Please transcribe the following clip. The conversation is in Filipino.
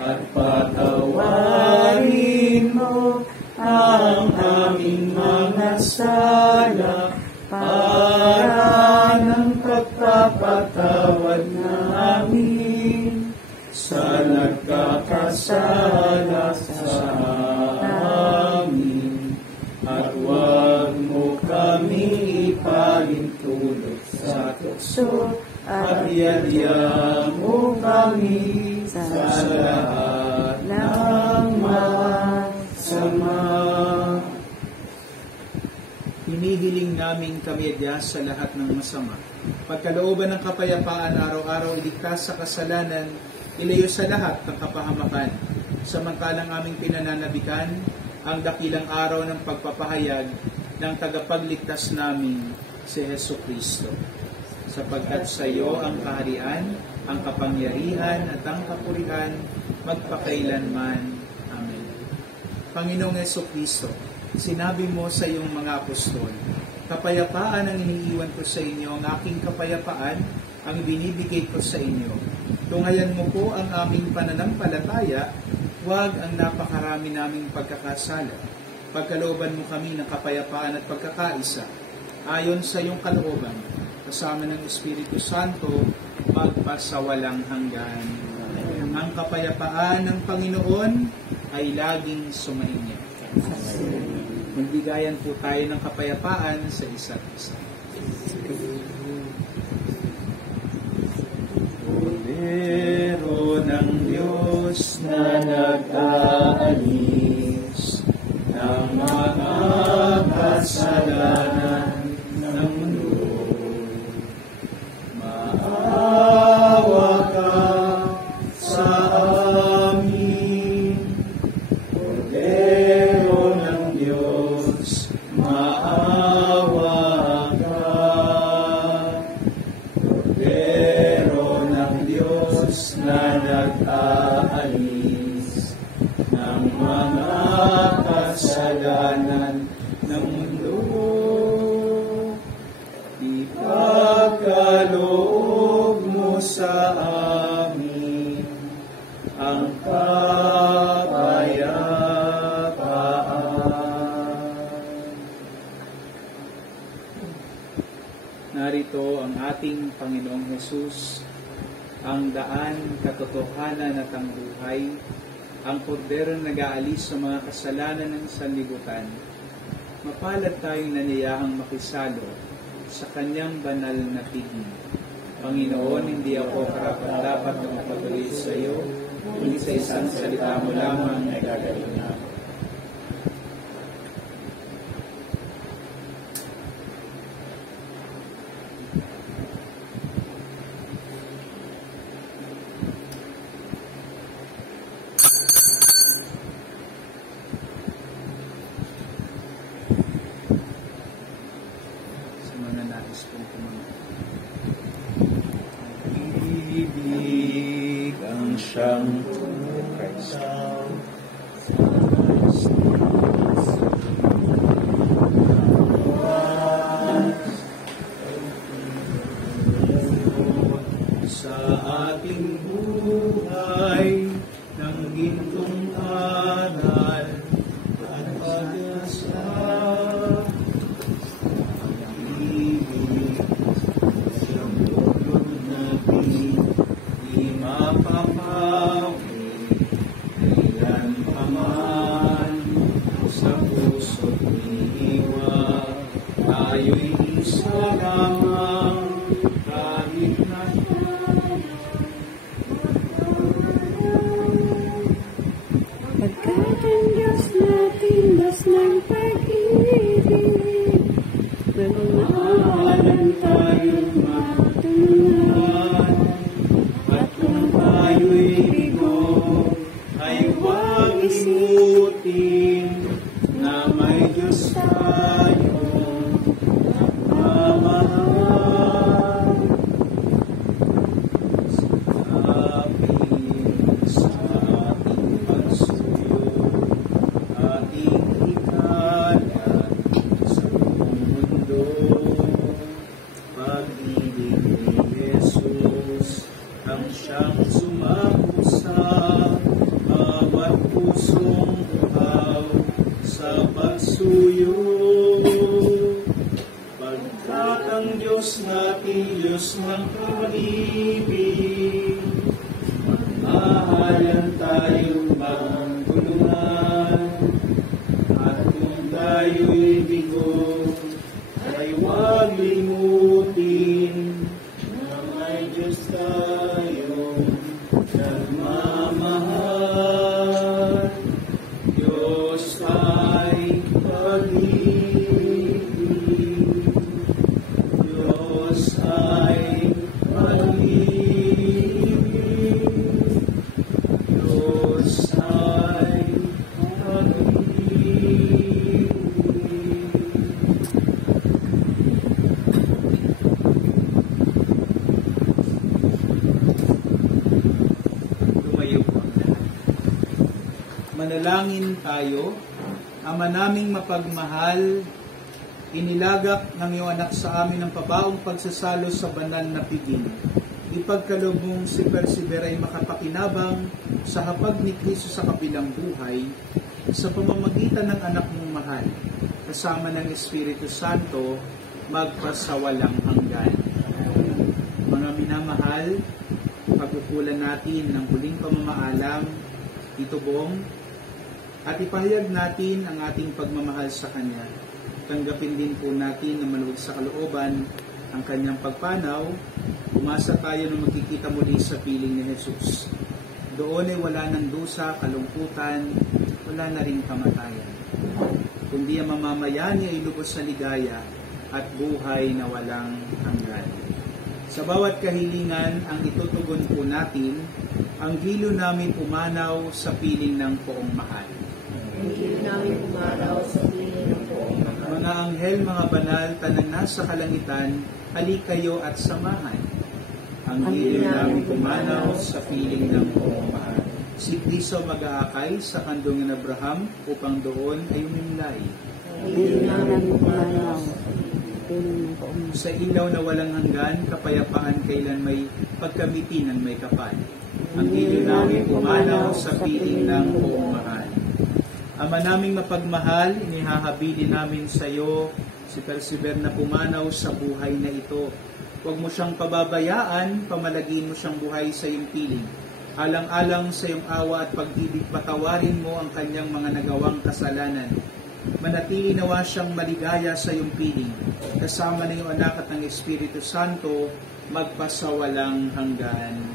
at patawarin mo ang aming mga sala para ng pagpapatawad namin sa nagkakasala sa amin. At huwag mo kami ipahintulot sa tukso at iadya mo kami sa lahat ng masama. Hinihiling namin kami adya sa lahat ng masama. Pagkalooban ng kapayapaan araw-araw, iligtas sa kasalanan, ilayo sa lahat ng kapahamakan. Samantalang aming pinananabikan ang dakilang araw ng pagpapahayag ng tagapagligtas namin, si Jesucristo. Sapagkat sa iyo ang kaharian, ang kapangyarihan at ang kapurihan magpakailanman. Amen. Panginoong Jesucristo, sinabi mo sa iyong mga apostol, kapayapaan ang iniiwan ko sa inyo, ang aking kapayapaan ang binibigay ko sa inyo. Tunghayan mo po ang aming pananampalataya, huwag ang napakarami naming pagkakasala. Pagkalooban mo kami ng kapayapaan at pagkakaisa, ayon sa iyong kalooban, kasama ng Espiritu Santo, magpasawalang hanggan. Ang kapayapaan ng Panginoon ay laging sumainyo. Magbigayan po tayo ng kapayapaan sa isa't isa. Kordero ng Diyos na nag-aalis ng mga kasalanan ng mundo, maawa ka sa amin. Kordero ng Diyos, maawa ka. Kordero ng Diyos na nag-aalis ng mga kasalanan ng mundo, ipagkaloob mo sa amin ang kapayapaan. Narito ang ating Panginoong Hesus, ang daan, katotohanan at ang buhay, ang kordero na nag-aalis sa mga kasalanan ng sanlibutan. Mapalad tayong naniyahang makisalo sa kanyang banal na piging. Panginoon, hindi ako karapat-dapat na mapatuloy sa iyo, hindi sa isang salita mo lamang ay gagawin na. Ibig ang siyang pumasaw sa ating buhay ng gintong aral at pag-asa. Tayo'y isa lamang kahit na pagkat ang Diyos natin das ng pag-ibig, nagmamahalan tayo'y matulungan, at kung tayo'y bigo ay huwag isutin na may Diyos tayo. Ang siyang sumakusa pusong uhaw sa pagsuyo. Pagkat ang Diyos natin, Diyos ng pag-ibig, magmahalan tayong magtulungan, at kung tayo'y bigo, ay huwag limutin na may Diyos tayong nagmamahal. Diyos ay pag-ibig. Diyos ay pag-ibig. Diyos ay pag-ibig. Tumayo po ang lahat. Manalangin tayo. Ama naming mapagmahal, inilagak ng iyong anak sa amin ang pabaong pagsasalo sa banal na piging. Ipagkaloob mong si Persever ay makapakinabang sa hapag ni Kristo sa kabilang buhay sa pamamagitan ng anak mong mahal, kasama ng Espiritu Santo, magpasawalang hanggan. Mga minamahal, pag-ukulan natin ng huling pamamaalam, Tito Bong, at ipahayag natin ang ating pagmamahal sa Kanya. Tanggapin din po natin na maluwag sa kalooban ang Kanyang pagpanaw. Umasa tayo na magkikita muli sa piling ni Jesus. Doon ay wala ng dusa, kalungkutan, wala na ring kamatayan. Kundi ang mamamayani ay lubos sa ligaya at buhay na walang hanggan. Sa bawat kahilingan ang itutugon po natin, ang gilo namin umanaw sa piling ng poong mahal. Hindi namin umaraw sa piling ng poong mahal. Mga anghel, mga banal, tanang nasa kalangitan, halik kayo at samahan. Ang gilo namin umanaw sa piling ng poong mahal. Si Kristo mag-aakay sa kandungan ng Abraham upang doon ay umimlay. Hindi namin umaraw sa piling ng poong mahal. Sa ilaw na walang hanggan, kapayapaan kailan may pagkamiti ng may kapal. Ang gilo namin umanaw sa piling ng poong mahal. Ama naming mapagmahal, inihahabilin namin sa iyo si Persever na pumanaw sa buhay na ito. Huwag mo siyang pababayaan, pamalagin mo siyang buhay sa iyong piling. Alang-alang sa iyong awa at pag-ibig, patawarin mo ang kanyang mga nagawang kasalanan. Manatili nawa siyang maligaya sa iyong piling. Kasama ng iyong anak at ng Espiritu Santo, magpasawalang hanggan.